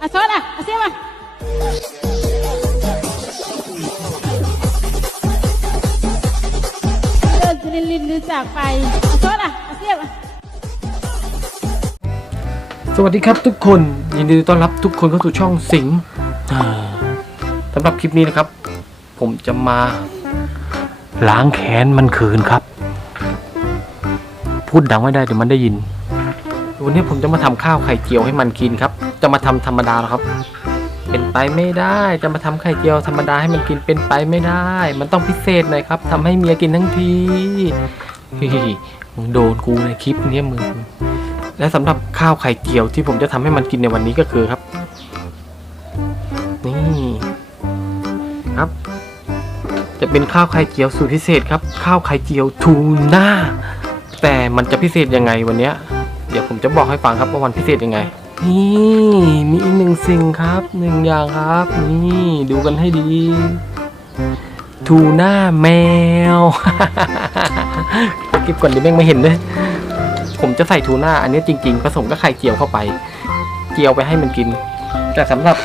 อะซอสอะเอาเสียมาเลิกลินลินลินจากไปอะซล่ะเอาเสียมาสวัสดีครับทุกคนยินดีต้อนรับทุกคนเข้าสู่ช่องสิงห์อ่าสำหรับคลิปนี้นะครับ ผมจะมาล้างแค้นมันคืนครับ พูดดังไม่ได้เดี๋ยวมันได้ยินวันนี้ผมจะมาทำข้าวไข่เจียวให้มันกินครับ จะมาทำธรรมดาหรอครับ เป็นไปไม่ได้จะมาทำไข่เจียวธรรมดาให้มันกินเป็นไปไม่ได้ มันต้องพิเศษหน่อยครับทำให้เมียกินทั้งทีเฮ้ยมึงโดนกูในคลิปเนี้ยมึงและสำหรับข้าวไข่เจียวที่ผมจะทำให้มันกินในวันนี้ก็คือครับ นี่ครับ จะเป็นข้าวไข่เจียวสูตรพิเศษครับ ข้าวไข่เจียวทูน่าแต่มันจะพิเศษยังไงวันเนี้ยเดี๋ยวผมจะบอกให้ฟังครับว่ามันพิเศษยังไง นี่มีอีกหนึ่งสิ่งครับหนึ่งอย่างครับ นี่ดูกันให้ดี ทูน่าแมว เก็บก่อนเดี๋ยวแม่งไม่เห็นเลยผมจะใส่ทูน่าอันนี้จริง ๆ ผสมกับไข่เจียวเข้าไป เจียวไปให้มันกิน แต่สำหรับ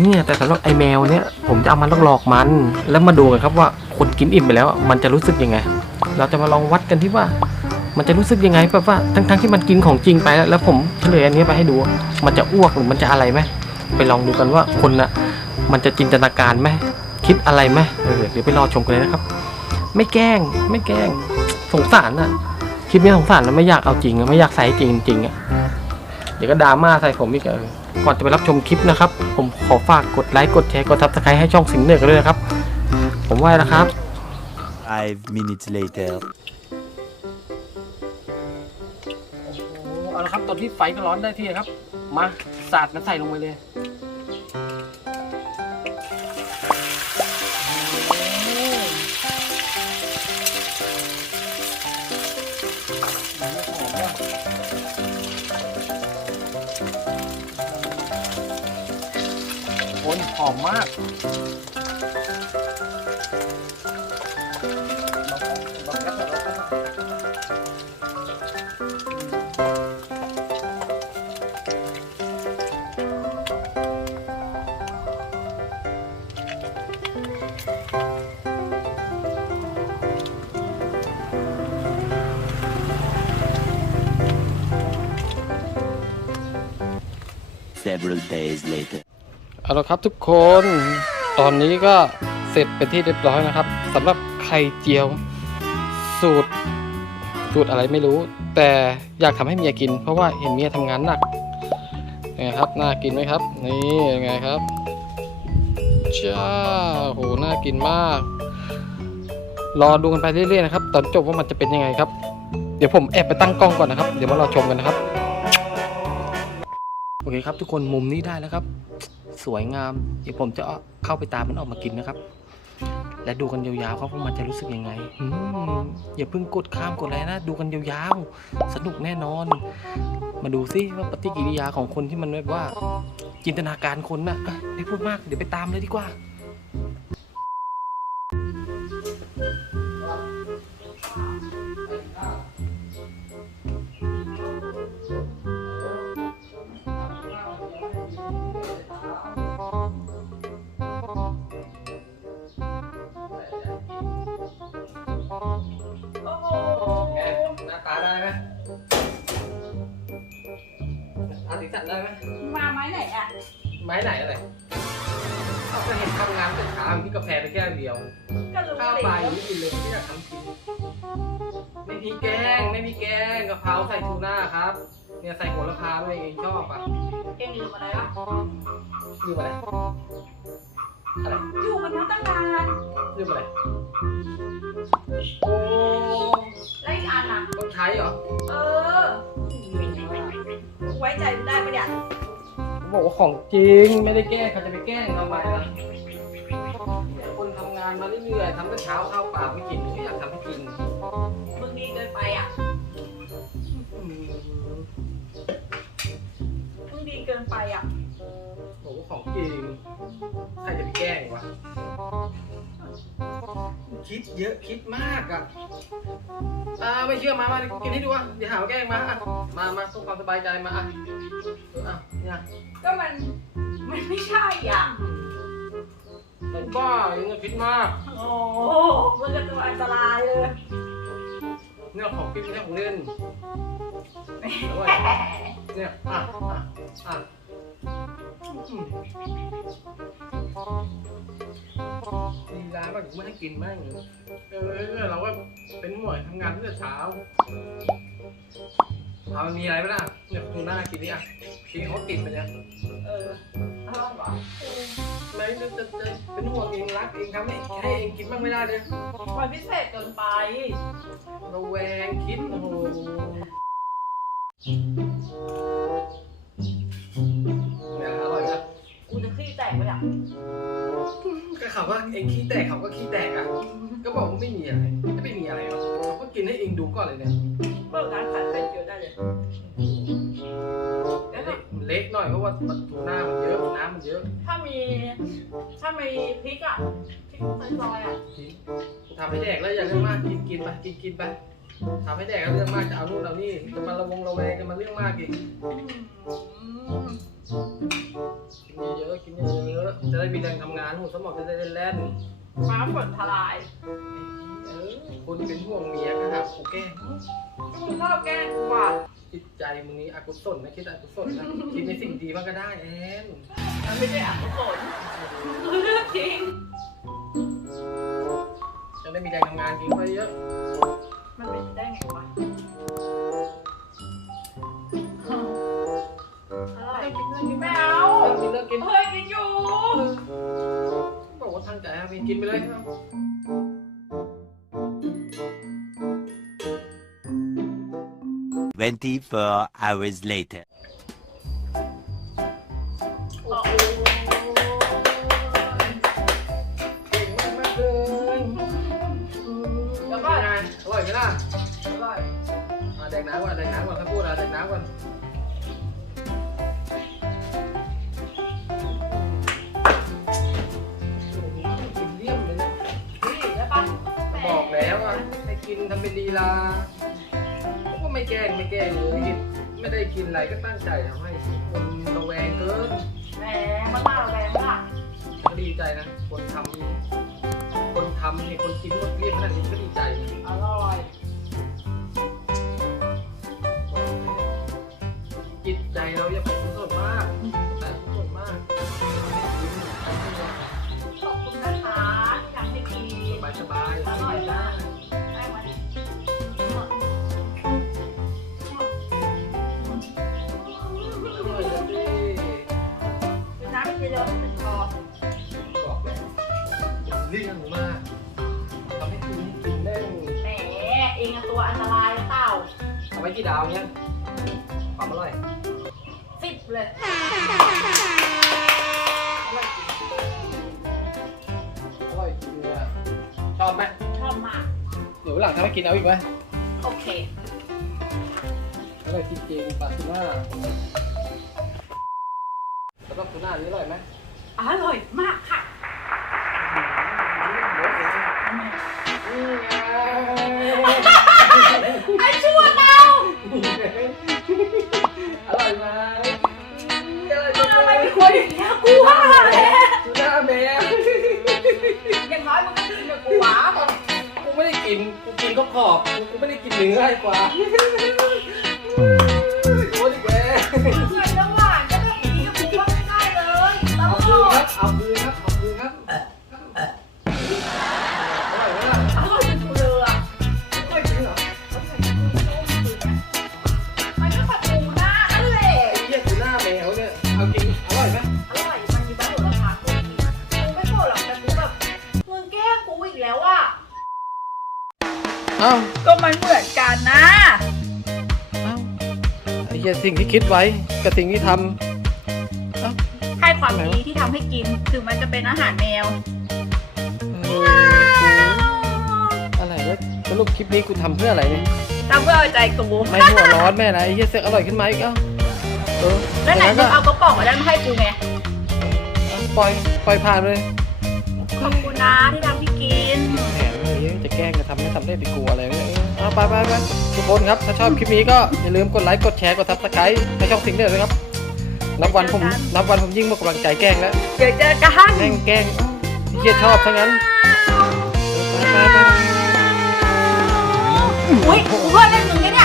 เนี่ยแต่สำหรับไอแมวเนี่ย ผมจะเอามาหลอกมัน แล้วมาดูกันครับว่าคนกินอิ่มไปแล้ว มันจะรู้สึกยังไง เราจะมาลองวัดกันที่ว่า มันจะรู้สึกยังไงแบบว่าทั้งๆที่มันกินของจริงไปแล้วแล้วผมเฉลยอันนี้ไปให้ดู มันจะอ้วกหรือมันจะอะไรไหมไปลองดูกันว่าคนน่ะมันจะจินตนาการไหมคิดอะไรไหมเออเดี๋ยวไปรอชมกันเลยนะครับ ไม่แกล้งไม่แกล้งสงสารน่ะคลิปนี้สงสารนะไม่อยากเอาจริงอะไม่อยากใส่จริงจริงอะเดี๋ยวก็ดราม่าใส่ผมอีกเออก่อนจะไปรับชมคลิปนะครับ ผมขอฝากกดไลค์กดแชร์กดซับสไครต์ให้ช่องสิงเหนือกันด้วยนะครับ ผมไหว้แล้วครับ Five minutes later. เอาละครับตอนที่ไฟก็ร้อนได้ที่ครับ มาสาดน้ำใส่ลงไปเลยโอ้ยหอมมาก Several days later. เอาละครับทุกคน ตอนนี้ก็เสร็จเป็นที่เรียบร้อยนะครับสำหรับไข่เจียว สูตร สูตรอะไรไม่รู้ แต่อยากทำให้เมียกิน เพราะว่าเห็นเมียทำงานหนักยังไงครับน่ากินไหมครับ นี่ยังไงครับจ้าโหน่ากินมาก รอดูกันไปเรื่อยๆนะครับ ตอนจบว่ามันจะเป็นยังไงครับ เดี๋ยวผมแอบไปตั้งกล้องก่อนนะครับ เดี๋ยวมารอชมกันนะครับ อเคครับทุกคนมุมนี้ได้แล้วครับ สวยงามเดี๋ยวผมจะเข้าไปตามมันออกมากินนะครับ และดูกันยาวๆครับว่ามันจะรู้สึกยังไงอย่าเพิ่งกดข้ามกดอะไรนะ ดูกันยาวๆสนุกแน่นอน มาดูซิว่าปฏิกิริยาของคนที่มันแบบว่า จินตนาการคนนะ่ะไม่พูดมากเดี๋ยวไปตามเลยดีกว่า ไม้ไหนอะไรเขาก็เห็นทำงานแต่เช้าพี่กาแฟไปแก้วเดียว ก็รู้ข้าวสิปลายังไม่กินเลยไม่อยากทำกินไม่มีแกงไม่มีแกงกะเพราใส่ทูน่าครับ เนี่ยใส่โหระพาด้วยเองชอบอะเองลืมอะไรวะลืมอะไรอะไรอยู่กันมาตั้งนานลืมอะไรโอ้แล้วอีกอันอะต้องใช้เหรอ เออ ไว้ใจมึงได้ปะเนี่ยเขา บอกว่าของจริงไม่ได้แกล้งเขาจะไปแกล้งทำไมล่ะคนทำงานมาเรื่อยๆทำแต่เช้าข้าวเปล่าไม่กินไม่อยากทำให้กินมึงดีเกินไปอะอืมมึงดีเกินไปอะบ อกว่าของจริงใครจะไปแกล้งวะ คิดเยอะคิดมากอะอ่าไม่เชื่อมา มากินให้ดูอะอย่าหาว่าแกล้งมาอะมา มาเพื่อความสบายใจมาอะเอออะเนี่ยก็มันมันไม่ใช่อะเป็นบ้ายังจะคิดมาก โอ้มันก็ตัวอันตรายเลยเนี่ยของกินไม่ใช่ของเล่นเอาไว้เนี่ยอะอะอะอื มดีร้ายมากถึงไม่ให้กินแม่งเลยเออเราก็เป็นหน่วยทำงานตั้งแต่เช้าเอามีอะไรไหมล่ะเนี่ยทูน่ากินนี่อะกินเขาติดไปเนี่ยเอออาลองก่อไม่จะจะจะเป็นห่วงเองรักเองทำให้ให้เองกินบ้างไม่ได้เลยมันพิเศษเกินไประแวงคิดโอ้โห ก็เขาว่าเองขี้แตกเขาก็ขี้แตกอะ ก็บอกว่าไม่มีอะไรจะไม่มีอะไรหรอกเขาก็กินให้เองดูก่อนเลยเนี่ยเปิดร้านขายเป็ดเยอะได้เลยแล้วก็เละเละหน่อยเพราะว่ามันทูน่ามันเยอะน้ำมันเยอะถ้ามี ถ้ามีพริกอะพริกซอยๆอะทำให้แดกแล้วอย่าเรื่องมากกินกินไปกินกินไปทำให้แดกแล้วเรื่องมากจะเอานู่นเอานี่จะมาระวงระแวงจะมาเรื่องมากอีกอืม กินเยอะๆกินเยอะๆจะได้มีแรงทำงานหัวสมองจะได้แล่นฟ้าฝนทลายๆเออคนเป็นห่วงเมียก็หากูแกล้งก็มึงชอบแกล้งกูอะจิตใจมึงนี้อกุศลนะคิดอกุศลนะคิดในสิ่งดีบ้างก็ได้แอนมันไม่ได้อะทุกคนเรื่องจริงจะได้มีแรงทำงานกินไปเยอะมันเป็นได้ไงวะ กินไปเลย 24 hours later. กินทำเป็นลีลาผมก็ไม่แกล้งไม่แกล้งเลยไม่ได้กินอะไรก็ตั้งใจทำให้คนระแวงเกินแหมมันมาแรงล่ะก็ดีใจนะ คนทำคนทำให้คนกินหมดเกลี้ยงขนาดนี้ก็ดีใจนะอร่อย กี่ดาวเนี่ยความอร่อยสิบเลยอร่อยจริงเลยอะชอบไหมชอบมาก เดี๋ยววันหลังทำให้กินเอาอีกไหมโอเค อร่อยจริงๆปลาทูน่าแล้วก็ทูน่านี่อร่อยไหมอร่อยมากค่ะ กูว่าแหละทูน่าแมวอย่างน้อยมึงก็กินกับกูวะกูไม่ได้กิน กูกินก็ขอบกูกูไม่ได้กินเนื้อไอ้กว่าโอ้ยอีกแล้วเงินระหว่างก็แบบนี้กับกูว่าไม่ได้เลยตเอาคืนครับ เอาคืนครับ เอาคืนครับอร่อยไหมล่ะอร่อยกูเลยอะไม่จริงเหรอมันก็แบบปูหน้านั่นแหละเหี้ยทูน่าแมวเนี่ย เอาจริงอร่อยไหม เอ้าก็มันเหมือนกันนะ เอ้าไอ้เหี้ยสิ่งที่คิดไว้กับสิ่งที่ทให้ความดีที่ทำให้กินถึงมันจะเป็นอาหารแมวำเออกูอะไรวะสรุปคลิปนี้กูทำเพื่ออะไรเนี่ย ทำเพื่อเอาใจกูไม่หัวร้อนแม่อะไรไอ้เหี้ยเซ็กอร่อยขึ้นไหมาอีกเอ้าเออแล้วไหนมึงเอากระป๋องมาแล้วมาให้กูไง ปล่อยปล่อยผ่านเลยขอบคุณนะที่ทำให้กิน แหมไอ้เหี้ย จะแกล้งจะทำไม่ทำได้ดีกลัวอะไรเนี่ยเออเอาไปไปไปทุกคนครับ ถ้าชอบคลิปนี้ก็อย่าลืมกดไลค์กดแชร์กดซับสไครต์ให้ช่องสิงเดอร์ด้วยครับนับวันผมนับวันผมยิ่งหมดกำลังใจแกล้งแล้วเดี๋ยวเจอกันแกล้งแกล้งเฮียชอบทั้งนั้นไปไปไป อุ้ยกูเพื่อนเล่น